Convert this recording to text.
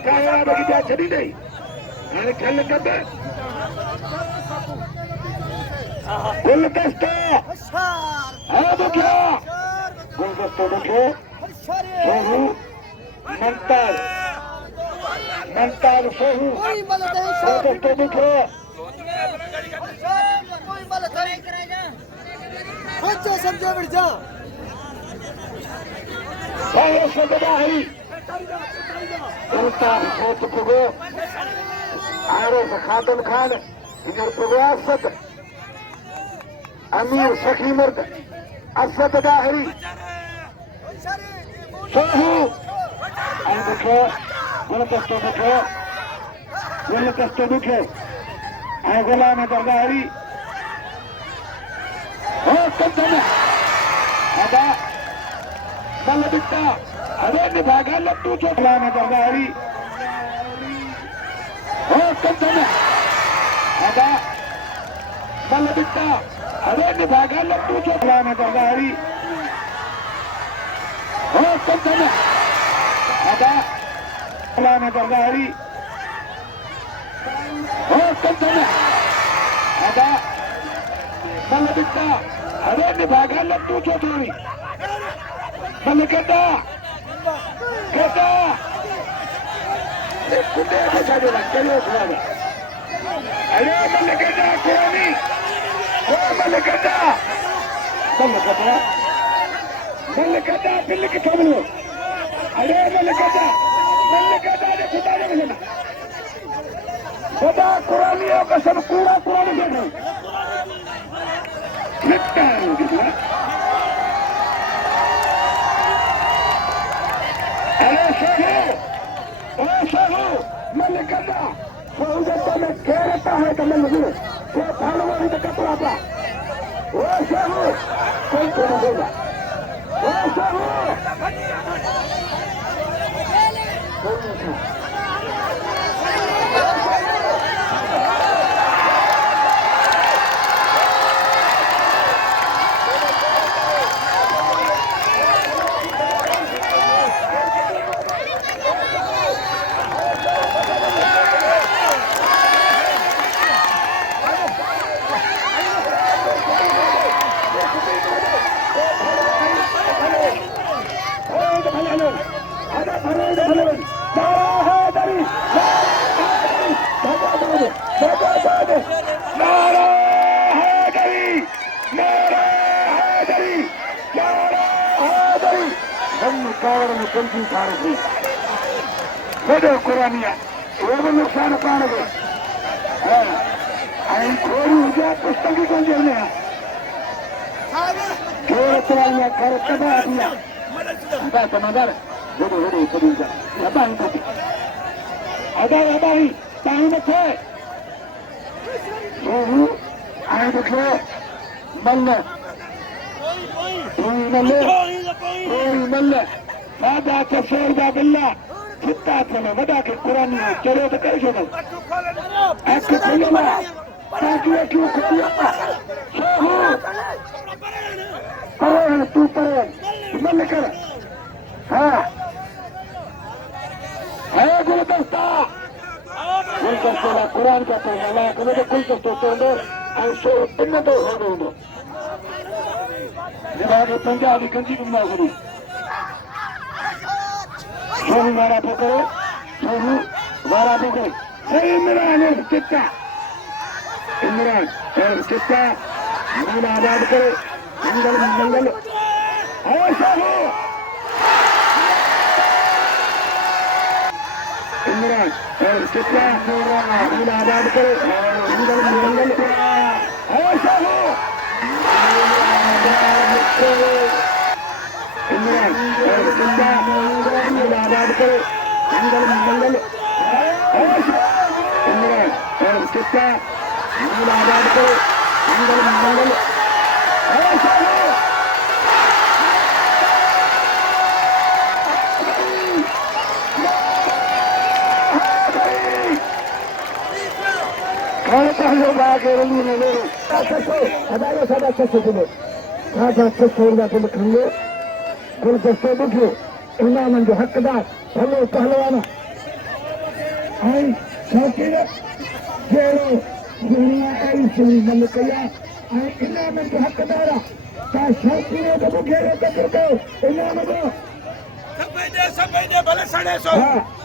काया बगी जा छड़ी नहीं अरे खेल कर दे गुलदस्ता है बुघियो गुलदस्तो बुघियो सोहू ममताज सोहू गुलदस्तो बुघियो समझो बढ़ जा उल्तान सोच पुगो आरोप खातन खान हिंगर पुगो असद अमीर सखी मर्द असद दाहरी सोहू आई देखो गुलदस्तो बुघियो आई गुलाम दरबारी हो कंदन अदा मल बिट्टा अरे निभागा लट्टू चोटला दरबारी हो कंदन अदा मल बिट्टा अरे निभागा लट्टू चोटला दरबारी हो कंदन अदा दरबारी हो कंदन अदा मल बिट्टा अरे निभागा लट्टू चोटली मल कहता कुत्ते बचा दे चलो सुना अरे मल कहता कोनी मल कहता बिल्ली की थोड़ी अरे मल कहता ने खुदा ने मिलना खुदा कुरानियों का सब कूड़ा कुरान देख रहे लिखता है अरे सोहू मल कहता सोहू जब में खेलता है तो मल वो पहलवानी तो कपड़ा था वो सोहू कोई को नहीं देगा वो सोहू कुरानिया वो भी नुकसान पाने गए खोरी हुआ पुस्तक को जेलने खेल कर कदा दिया समाधान अदाई टाइम थे आए देखो मल्ल दादा चशोर दा बिल्ला चित्ता चलो वदा के कुरानी चलो तो कर छो एक खोलो ताकि क्यों खोलिया सोहू परे तू परे मल्ल कर हाँ है गुलदस्ता कुरान का तो कभी तो गुलदस्तो तोड़ो और सो इन तो हो दिमाग पंजाबी कंजी गुम्मा करो सोहू वारा पकड़ो सोहू वारा पकड़ो इमरान चित्ता इमरान चित्ता मीना आबाद करे मंगल सोहू इमरान चित्ता मीना आबाद करे मंगल सोहू इमरान चित्ता मीना आबाद करे मंगल इमरान चित्ता मीना आबाद करे मंगल पहले बागे रली ने ले हजारों सादा 600 किलो खासा 600 किलो खंगे गुलदस्तो बुघियो इनामन जो हकदार भलो पहलवान आई शौकीन जेड़ो दुनिया आई सुनी मल कया आई इनाम जो हकदार ता शौकीन जो बुघे रो कदर को इनाम दो सभई दे भले 150